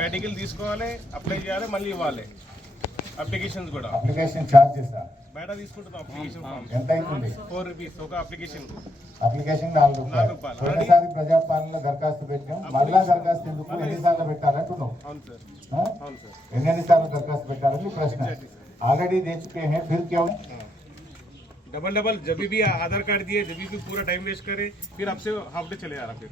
బయటికి తీసుకోవాలి, అప్లై చేయాలి, మళ్ళీ ఇవ్వాలి. అప్లికేషన్స్ కూడా అప్లికేషన్ ఛార్జెస్ బయట తీసుకుంటున్నాం. అప్లికేషన్ ఫామ్ ఎంత అవుతుంది? 4 రూపీస్ ఒక అప్లికేషన్. అప్లికేషన్ 4 రూపాయలు. పోయినసారి ప్రజాపాలన దరఖాస్తు పెట్టాం, మళ్ళా దరఖాస్తు ఎందుకు, ఎన్నిసార్లు పెట్టాలంటున్నాం? అవును సార్, అవును సార్. ఎన్నిసార్లు దరఖాస్తు పెట్టాలని ప్రశ్న. ఆల్రెడీ दे चुके हैं, फिर क्यों? डबल जब भी आधार कार्ड दिए, जब भी पूरा टाइम वेस्ट करे, फिर आपसे हाफ डे चले जा रहा. फिर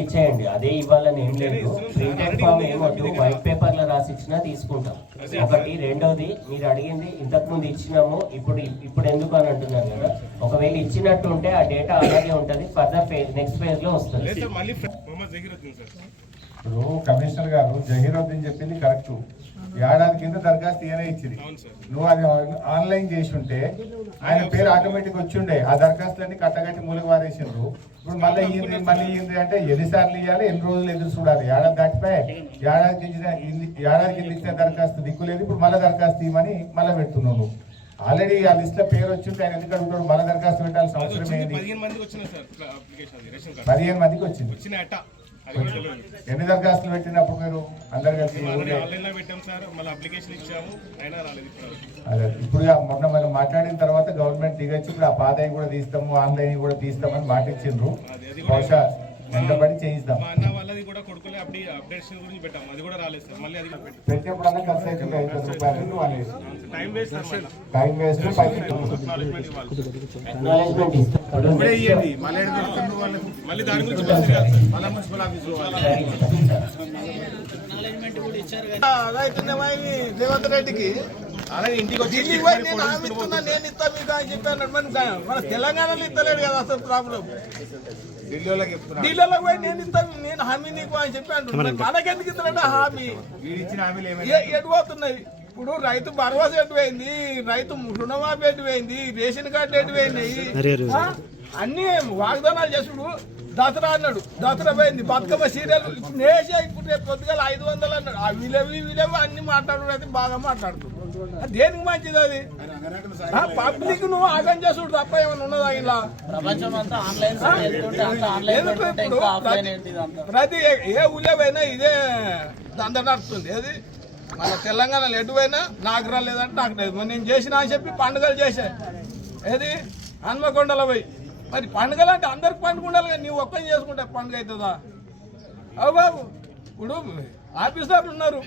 ఇచ్చేయండి, అదే ఇవ్వాలని ఏం లేదు. ప్రింటెడ్ ఫామ్ ఏమొద్దు, వైట్ పేపర్ లో రాసి ఇచ్చినా తీసుకుంటాం. ఒకటి. రెండోది, మీరు అడిగింది ఇంతకు ముందు ఇచ్చినాము, ఇప్పుడు ఎందుకు అని అంటున్నారు కదా. ఒకవేళ ఇచ్చినట్టు ఉంటే ఆ డేటా అలాగే ఉంటుంది, ఫర్దర్ ఫేజ్ నెక్స్ట్ ఫేజ్ లో వస్తుంది. ఇప్పుడు కమిషనర్ గారు జహీరుద్దీన్ చెప్పింది కరెక్ట్. ఏడాది కింద దరఖాస్తు ఏనే ఇచ్చింది, నువ్వు అది ఆన్లైన్ చేసి ఉంటే ఆయన పేరు ఆటోమేటిక్ వచ్చిండే. ఆ దరఖాస్తులన్నీ కట్టగట్టి మూలకి వారేసిండ్రు. ఇప్పుడు మళ్ళీ ఇయ్యింది అంటే ఎన్నిసార్లు ఇవ్వాలి, ఎన్ని రోజులు ఎదురు చూడాలి? ఏడాది దాటిపోయి ఏడాది కింద ఇచ్చిన దరఖాస్తు దిక్కులేదు. ఇప్పుడు మళ్ళీ దరఖాస్తు ఇవ్వమని మళ్ళీ పెడుతున్నావు నువ్వు. ఆల్రెడీ ఆ లిస్ట్ లో పేరు వచ్చింటే ఆయన ఎందుకు అడుగుతాడు? మళ్ళీ దరఖాస్తు పెట్టాల్సిన అవసరం ఏంటి? 15 మందికి వచ్చింది. ఎన్ని దరఖాస్తులు పెట్టినప్పుడు మీరు అందరు కలిసి? అదే ఇప్పుడు మొన్న మనం మాట్లాడిన తర్వాత గవర్నమెంట్ దిగొచ్చి ఇప్పుడు ఆ పాదాయి కూడా తీస్తాము, ఆన్లైన్ కూడా తీస్తామని మాట ఇచ్చిండ్రు. బహుశా వెంటబడి చేయిస్తాం. పెట్టినప్పుడల్లా ఖర్చు అవుతుంది 50 రూపాయలు. Time waste. రేవంత్ రెడ్డికి అలాగే ఇంటికి వచ్చి నేను ఇస్తా మీకు అని చెప్పాను. మన తెలంగాణలో ఇస్తలేడు కదా అసలు ప్రాబ్లం. ఢిల్లీలో పోయి నేను ఇస్తాను, నేను హామీ నీకు అని చెప్పాను. మనకెందుకు ఇస్తారంటే హామీ ఎటుపోతున్నాయి. ఇప్పుడు రైతు భరోసా ఎటుపోయింది, రైతు రుణమాఫీ ఎటుపోయింది, రేషన్ కార్డు ఎటుపోయినాయి, అన్ని వాగ్దానాలు చేసుడు. దసరా అన్నాడు, దసరా పోయింది. బతుకమ్మ సీరియల్ నేసే ఇప్పుడు రేపు పొద్దుగాల 500 అన్నాడు. ఆ విలేవి అన్ని మాట్లాడు అయితే బాగా మాట్లాడుతున్నాడు. దేనికి మంచిది అది? పబ్లిక్ నువ్వు ఆగం చేసుడు తప్ప ఏమైనా ఉన్నదా ఇలా? ప్రతి ఏ ఊళ్ళోపోయినా ఇదే దంద నడుస్తుంది. ఏది మన తెలంగాణలో ఎటువైనా నాకు రాలేదంటే నాకు లేదు, నేను చేసిన అని చెప్పి పండుగలు చేసా. ఏది హన్మకొండలో పోయి మరి పండుగలు అంటే అందరికి పండుగ ఉండాలి కదా, నువ్వు ఒక్కని చేసుకుంటే పండుగ అవుతుందా? అవు బాబు, ఇప్పుడు ఆఫీసర్లు ఉన్నారు,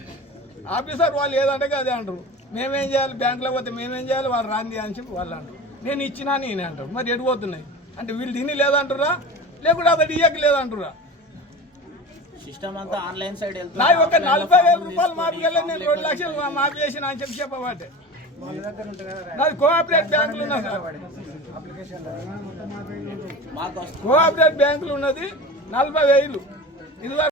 ఆఫీసర్ వాళ్ళు ఏదంటే అదే అంటారు. మేమేం చేయాలి, బ్యాంకులో పోతే మేమేం చేయాలి, వాళ్ళు రాంది అని చెప్పి వాళ్ళు అంటారు. నేను ఇచ్చినా నేనే అంటారు. మరి ఎడిపోతున్నాయి అంటే వీళ్ళు తిని లేదంటారా, లేకుంటే అతడు ఇయ్యక లేదంటారా? సిస్టమ్ అంతా ఆన్లైన్ సైడ్ నా ఒక 40,000 రూపాయలు మాఫీకెళ్ళి నేను 2 లక్షలు మాఫీ చేసిన అని చెప్పి చెప్పబట్టే. నాది కోఆపరేటివ్ బ్యాంకులు ఉన్నది, కోఆపరేటివ్ బ్యాంకులు ఉన్నది 40,000. ఇది